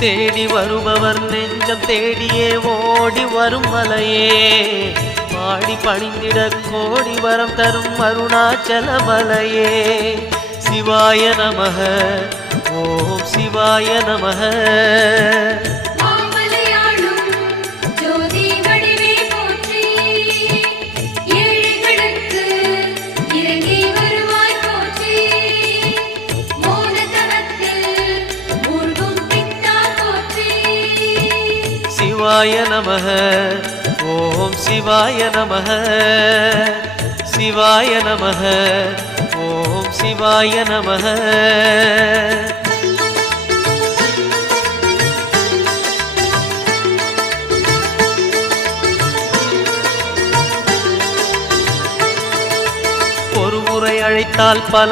தேடி வருபவர் நெஞ்சம் தேடியே ஓடி வரும் மலையே பாடி பணிந்திட கோடி வரம் தரும் அருணாச்சல மலையே சிவாய நமக ஓம் சிவாய நமக சிவாய நமக ஓம் சிவாய நமக சிவாய நமக ஓம் சிவாய நமக ஒரு முறை அழைத்தால் பல